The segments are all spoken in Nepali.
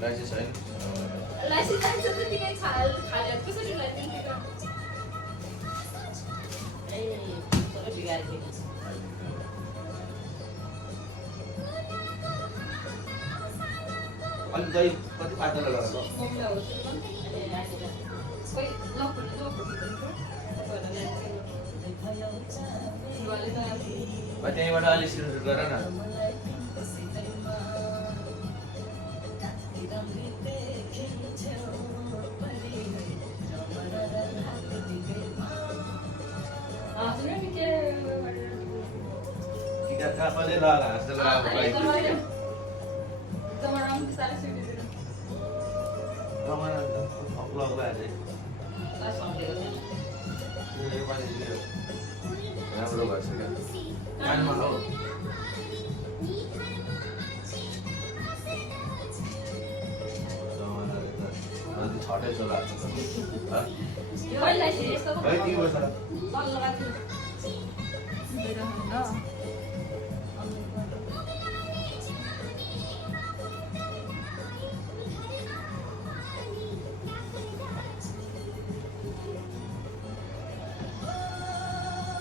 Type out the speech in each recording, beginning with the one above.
लाइसेन्स छैन लाइसेन्स चाहिँ त्यतिकै खाले कसरी लाइसेन्स ए तर बिगारेको अनि दही कति पातलो लगाएको मम्मीलाई हो खोइ त्यहीँबाट अलिक सुरु गर न कसले लगाएको हाँस्दै लगाएको राम्रो भएछ क्या कानमा हो छटै चला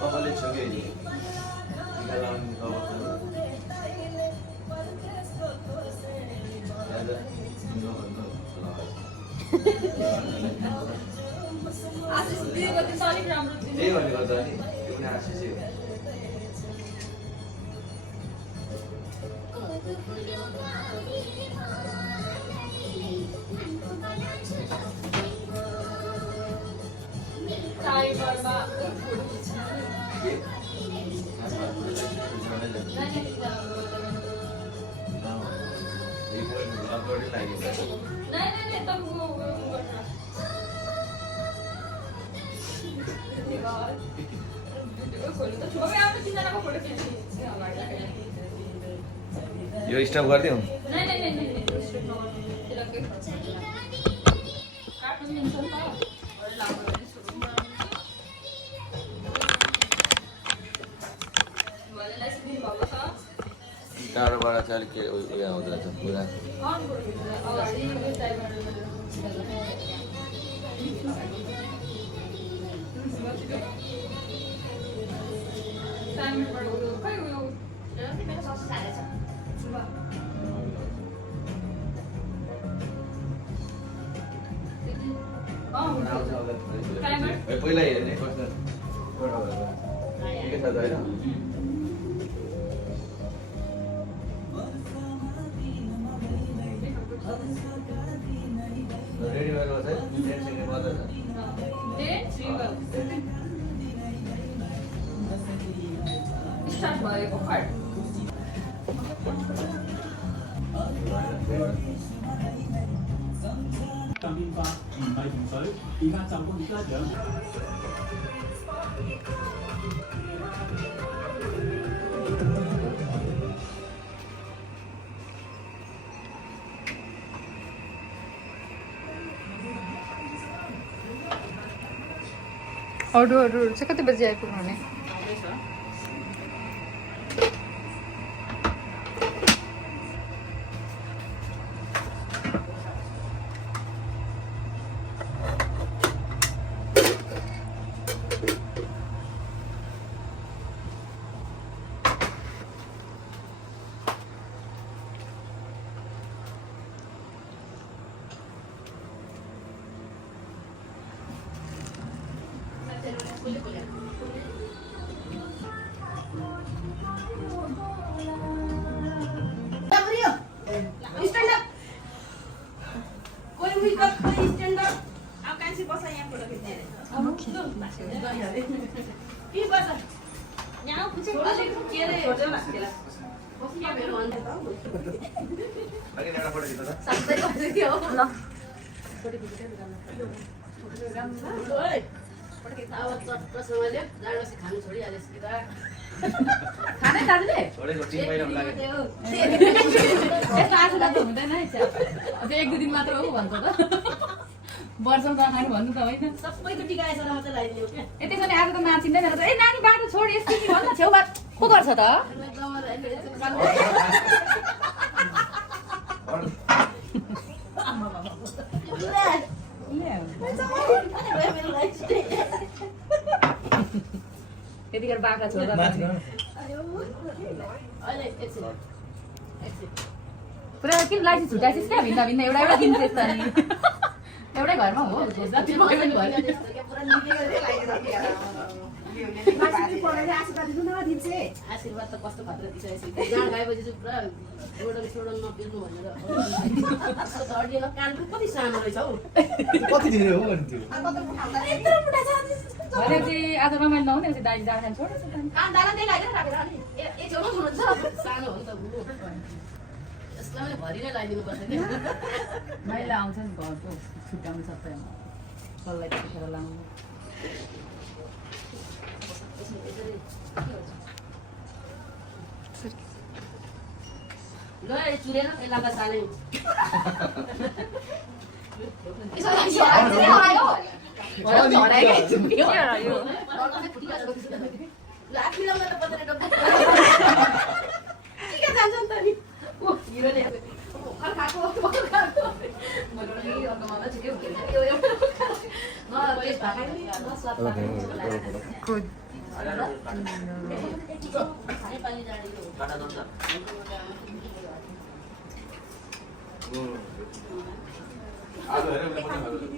कपालले छ कि टिका लाउने त्यही भन्ने गर्दा नि त्यो पनि आशिषै हो यो स्टप गरिदिउँ टाढोबाट चाहिँ अलिक उयो आउँदो रहेछ पुरा पहिला हेर्ने कस्तो ठिकै छ त होइन रेडी भएको चाहिँ 10 सेकेन्ड मात्र छ स्टार्ट भएको खट अरू चाहिँ कति बजी आइपुग्नु हुने खानै दाजुले छोडेको 3 महिना लाग्यो यस्तो आशा त हुँदैन है त्यो 1-2 दिन मात्र हो भन्छ त वर्षमा खानु भन्नु त होइन सबैको टिका यसरी मात्र लगाइदियो के यतिसम्म आज त नाचिँदैन र ए नानी बाटो छोड यस्तो कि भन्न छेउमा को गर्छ त बाख्रा छोड्दा माथि गरौँ अहिले एकछिन पुरा किन लाइसेन्स छुट्याइसिस् क्या भिन्न भिन्न एउटा एउटा दिन्छ यस्तो नि एउटै घरमा हो जति भयो नि भयो आशीर्वाद त कस्तो खतरा दिइसकेपछि गाड गएपछि चाहिँ पुरा जोडन छोडन नपिर्नु भनेर धडिएन कानको कति सानो रहेछ हौ कति धेरै हो भन्थ्यो यत्रो बुढा छ भने चाहिँ आज रमाइलो नहुने चाहिँ दाइले जान छोड्छ कान दाला त्यही लागेर राखेर अनि ए छेउमा हुनुहुन्छ सानो हो नि त बुढो यसलाई पनि भरि नै लगाइदिनु पर्छ नि मैले आउँछ नि घरको छुट्याउनु सबै कसलाई त्यतिखेर लाउनु ल चुरेन यसलाई सालै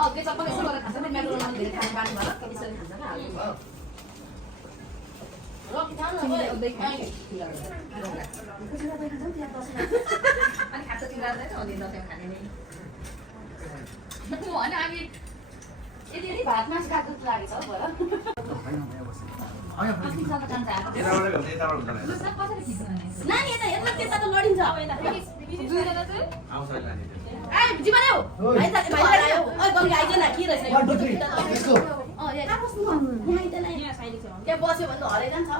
ओके सब यसो गरेर खान्छ नि मेरो नाम धेरै खाने बानी भएर यसरी खान्छ नि हाल्नु भयो रोकी थाल्नु अब देखाइ अनि खान्छ तिमीलाई चाहिँ अलि दसैँ खाने नि त्यो भने अनि यदि भात मासु खाएको जस्तो लागेछ हौ भएर नानी यता हेर्न त्यता त लडिन्छ जीवन हो भाइ त भाइ आयो ओइ गङ्गा आइदैन के रहेछ त्यहाँ बस्यो भने त हराइ जान्छ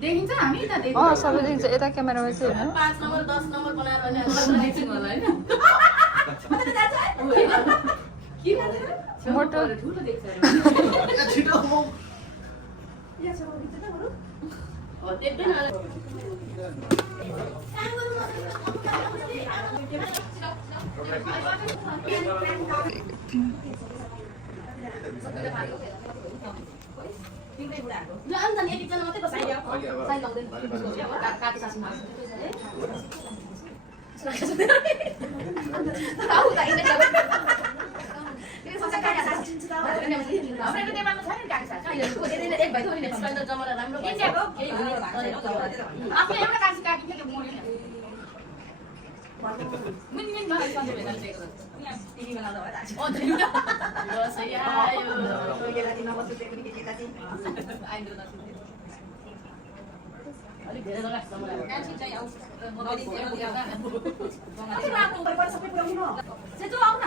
देखिन्छ हामी त देखिन्छ सबै देखिन्छ यता क्यामेरामा चाहिँ हैन 5 नम्बर 10 नम्बर बनाएर भने देखिन्छ होला हैन के गर्छ मोटो ठुलो देख्छ छिटो यहाँ छ बिच त बरु हो देख्दैन ल अन्त नि एकजना मात्रै बस्छ साइ लाउँदैन काकी सासु मास आउ त इने छ त्यो सबै काकी सासु चिन्छ त हाम्रो नेपालमा छैन काकी सासु अहिले को धेरै एक भाइ थोरै नेपालमा जमरा राम्रो भन्छ केही हुने आफ्नो एउटा काकी काकी थियो मोरी मिन मलाई सन्जय भेनाले दिएको यहाँ टिभी बनाउँदा भयो ओ दिनु ल सही आयो कोहीले दिन बस्दै देखि के कति आइन्दो न अलि धेरै लगाछ मलाई टेन्सन चाहिँ आउँछ मलाई चाहिँ राम्रो पर्छ सबै पुराउनु से जो आउ न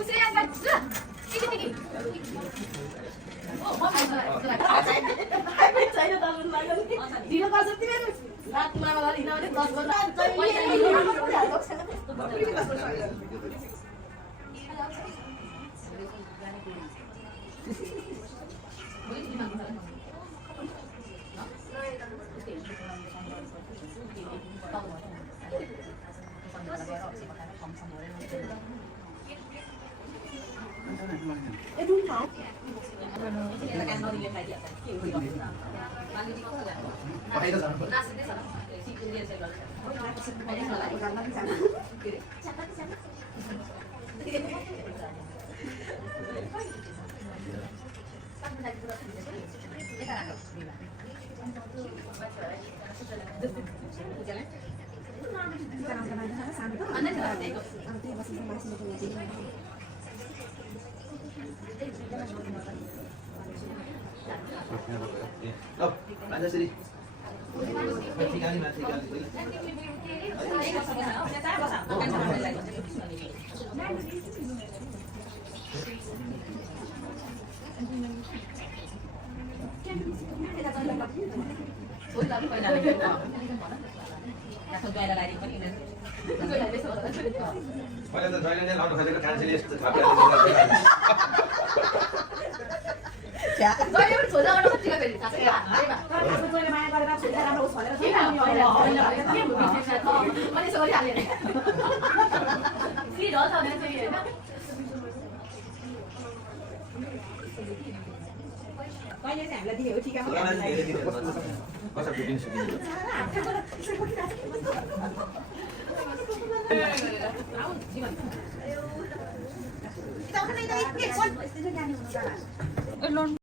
उसले यहाँ बच्च टिकी टिकी ओ मलाई चाहिन त लाग्यो दिनु पर्छ तिमीले रातमा मलाई हिँड्न 10 बजे राजश्री माथि गाली पहिला त जहिले नै लाउनु खोजेको कान्छेले यस्तो थाहा जहिले पनि छोजा गर्न सक्छ फेरि जहिले माया गरेर छोजा राम्रो होस् भनेर के अनि सरी हाल्यो नि के हो त भने फेरि हैन कहिले चाहिँ हामीलाई दिने हो टिका कसरी फिटिङ सिकिन्छ ए लोन